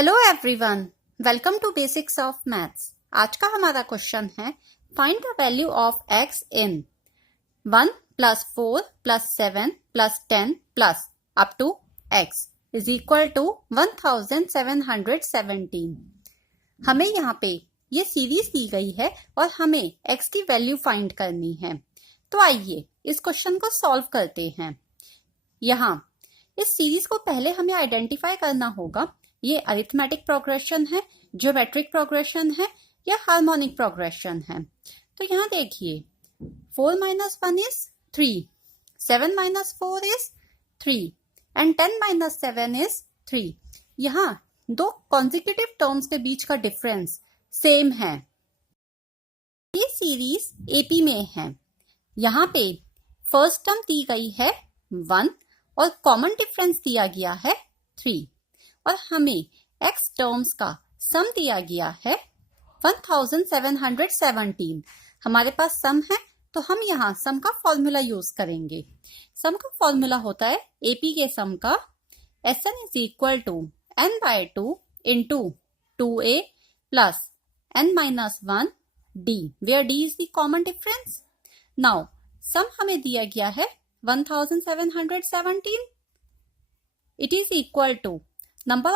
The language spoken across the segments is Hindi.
Hello everyone, welcome to basics of maths. आज का हमारा क्वेश्चन है find the value of x in 1 + 4 + 7 + 10 plus up to x is equal to 1717। हमें यहाँ पे ये सीरीज दी गई है और हमें x की वैल्यू फाइंड करनी है। तो आइए इस क्वेश्चन को सॉल्व करते हैं। यहाँ इस सीरीज को पहले हमें आइडेंटिफाई करना होगा ये अरिथमेटिक प्रोग्रेशन है, ज्योमेट्रिक प्रोग्रेशन है या हार्मोनिक प्रोग्रेशन है। तो यहाँ देखिए 4 - 1 is 3, 7 - 4 is 3 and 10 - 7 is 3। यहाँ दो कॉन्जिक्यूटिव टर्म्स के बीच का डिफरेंस सेम है। ये सीरीज एपी में है। यहाँ पे फर्स्ट टर्म दी गई है 1 और कॉमन डिफरेंस दिया गया है 3 और हमें x टर्म्स का सम दिया गया है 1717। हमारे पास सम है तो हम यहाँ सम का फॉर्मूला यूज करेंगे। सम का फॉर्मूला होता है एपी के सम का Sn is equal to n/2 into 2a plus n-1 d, where d is the common difference. Now सम हमें दिया गया है 1717। It is equal to number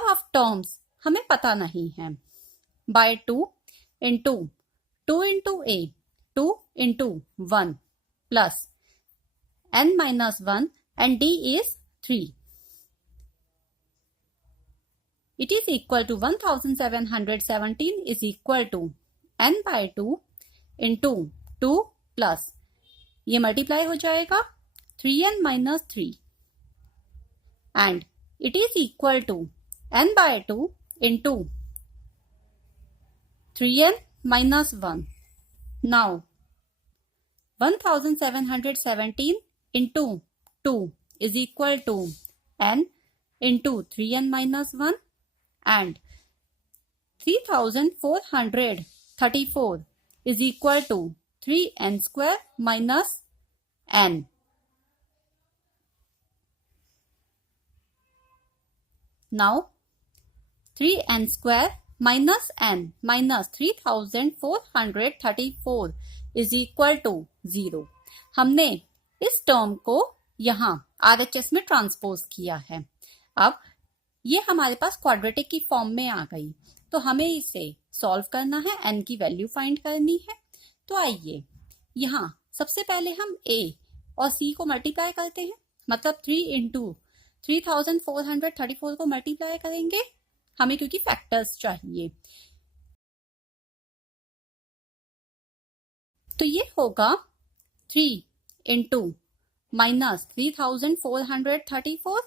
of terms हमें पता नहीं है bye 2 into 2 into a 2 into 1 plus n-1 and d is 3. It is equal to 1717 is equal to n/2 into 2 plus ये मल्टीप्लाई हो जाएगा 3n - 3 and it is equal to n/2 into 3n - 1. Now 1717 into 2 is equal to n into 3n - 1 and 3434 is equal to 3n square minus n. Now 3n square minus n minus 3434 is equal to 0। हमने इस टर्म को यहाँ RHS में ट्रांसपोज किया है। अब ये हमारे पास क्वाड्रेटिक की फॉर्म में आ गई तो हमें इसे सॉल्व करना है, n की वैल्यू फाइंड करनी है। तो आइए यहाँ सबसे पहले हम a और c को मल्टीप्लाई करते हैं, मतलब 3 into 3434 को मल्टीप्लाई करेंगे हमें, क्योंकि फैक्टर्स चाहिए। तो ये होगा 3 into -3434।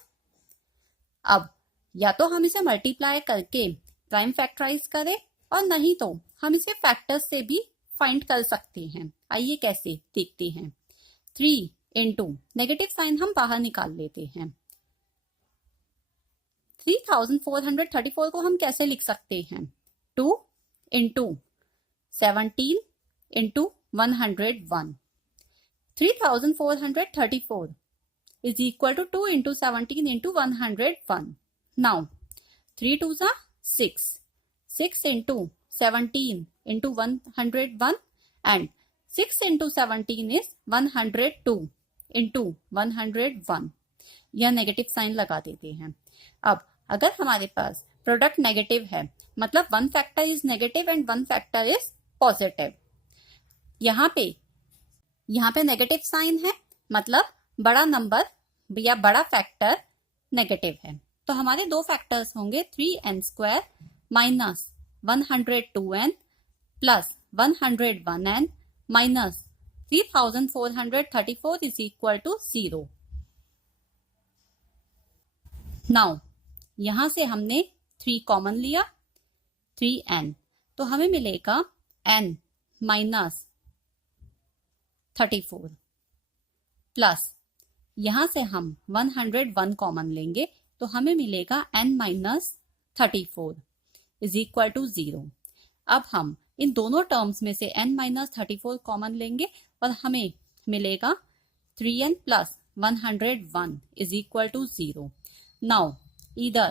अब या तो हम इसे मल्टीप्लाई करके प्राइम फैक्टराइज करें और नहीं तो हम इसे फैक्टर्स से भी फाइंड कर सकते हैं। आइए कैसे देखते हैं। 3 into नेगेटिव साइन हम बाहर निकाल लेते हैं। 3434 को हम कैसे लिख सकते हैं? 2 into 17 into 101। 3434 is equal to 2 into 17 into 101। Now 3 2s are 6, 6 into 17 into 101 and 6 into 17 is 102 into 101। यह नेगेटिव साइन लगा देते हैं। अब अगर हमारे पास प्रोडक्ट नेगेटिव है, मतलब 1 factor is negative and 1 factor is positive. यहाँ पे नेगेटिव साइन है, मतलब बड़ा नंबर या बड़ा फैक्टर नेगेटिव है। तो हमारे दो फैक्टर्स होंगे 3n square minus 102n plus 101n minus 3434 is equal to 0। Now यहां से हमने 3 कॉमन लिया, 3n, तो हमें मिलेगा n माइनस 34 प्लस यहां से हम 101 कॉमन लेंगे तो हमें मिलेगा n minus 34 is equal to 0। अब हम इन दोनों टर्म्स में से n माइनस 34 कॉमन लेंगे और हमें मिलेगा 3n plus 101 is equal to 0। Now either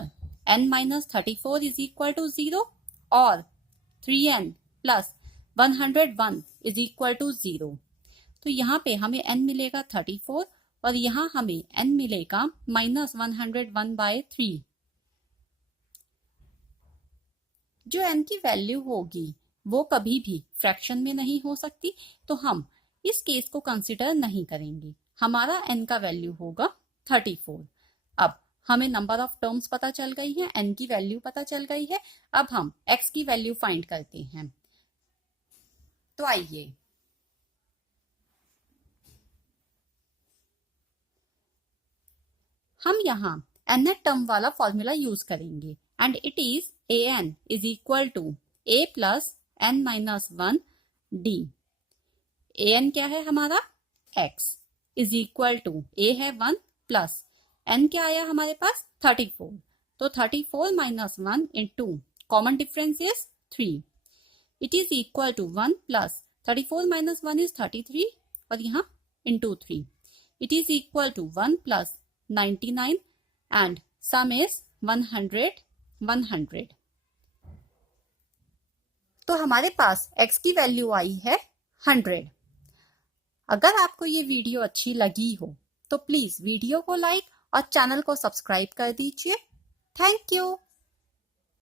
n minus 34 is equal to 0 or 3n plus 101 is equal to 0। तो यहाँ पे हमें n मिलेगा 34 और यहाँ हमें n मिलेगा माइनस 101/3। जो n की वैल्यू होगी वो कभी भी फ्रैक्शन में नहीं हो सकती, तो हम इस केस को कंसिडर नहीं करेंगे। हमारा n का वैल्यू होगा 34। अब हमें नंबर ऑफ टर्म्स पता चल गई है, n की वैल्यू पता चल गई है। अब हम x की वैल्यू फाइंड करते हैं। तो आइए हम यहाँ nth टर्म वाला फॉर्मूला यूज करेंगे and it is an is equal to a plus n minus 1 d। an क्या है हमारा x is equal to a है 1 प्लस n क्या आया हमारे पास 34। तो 34 minus 1 into common difference is 3। It is equal to 1 plus 34 minus 1 is 33 और यहाँ into 3। It is equal to 1 plus 99 and sum is 100। तो हमारे पास x की वैल्यू आई है 100। अगर आपको ये वीडियो अच्छी लगी हो तो प्लीज वीडियो को लाइक और चैनल को सब्सक्राइब कर दीजिए। Thank you.